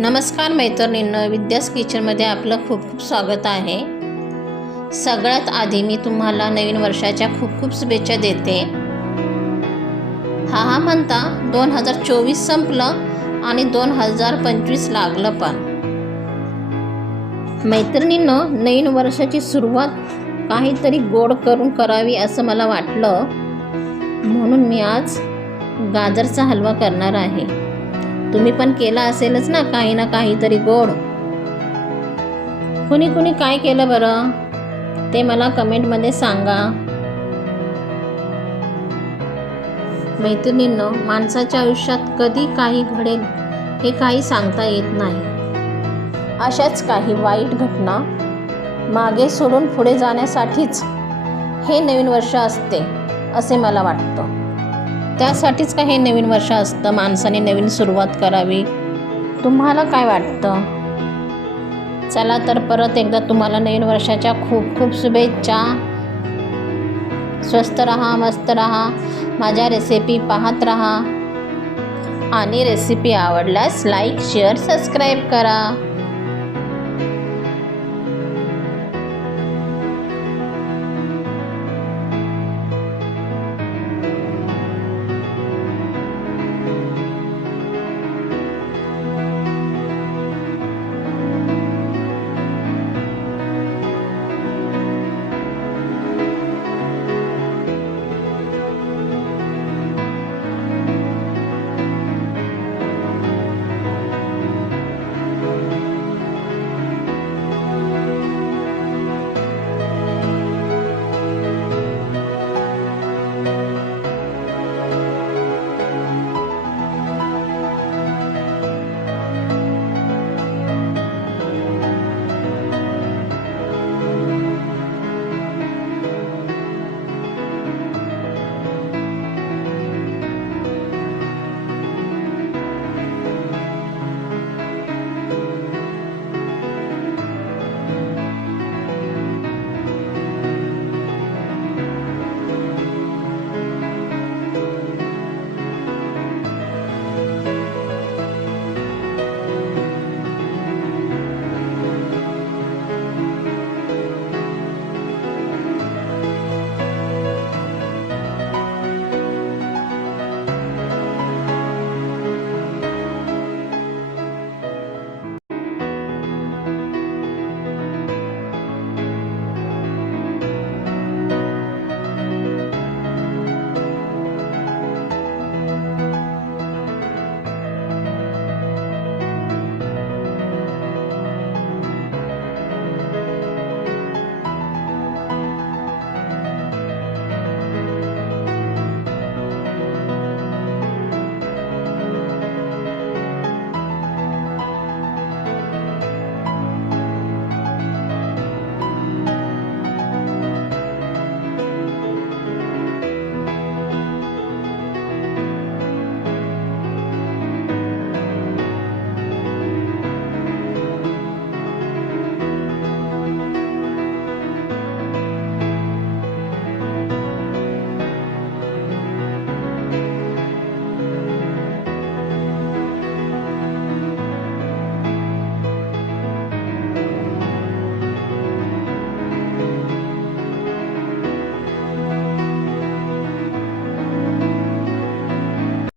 नमस्कार मैत्रिणींनो, विद्यास किचनमध्ये आपलं खूप खूप स्वागत आहे। सगळ्यात आधी मी तुम्हाला नवीन वर्षाच्या खूप खूप शुभेच्छा देते। हा म्हणता 2024 संपलं आणि 2025 लागलं पण। मैत्रिणींनो, नवीन वर्षाची सुरुवात काहीतरी गोड करून करावी असं मला वाटलं, म्हणून मी आज गाजरचा हलवा करणार आहे। तुम्ही पण केला असेलच ना काही ना काहीतरी गोड। कुणी कुणी काय केलं बरं ते मला कमेंटमध्ये सांगा। मैत्रिणींनो, माणसाच्या आयुष्यात कधी काही घडेल हे काही सांगता येत नाही। अशाच काही वाईट घटना मागे सोडून पुढे जाण्यासाठीच हे नवीन वर्ष असते असे मला वाटतं। त्यासाठीच का हे नवीन वर्ष असतं, माणसाने नवीन सुरुवात करावी। तुम्हाला काय वाटतं? चला तर परत एकदा तुम्हाला नवीन वर्षाच्या खूप खूप शुभेच्छा। स्वस्थ रहा, मस्त रहा, माझ्या रेसिपी पाहत रहा आणि रेसिपी आवडल्यास लाईक, शेअर, सबस्क्राईब करा।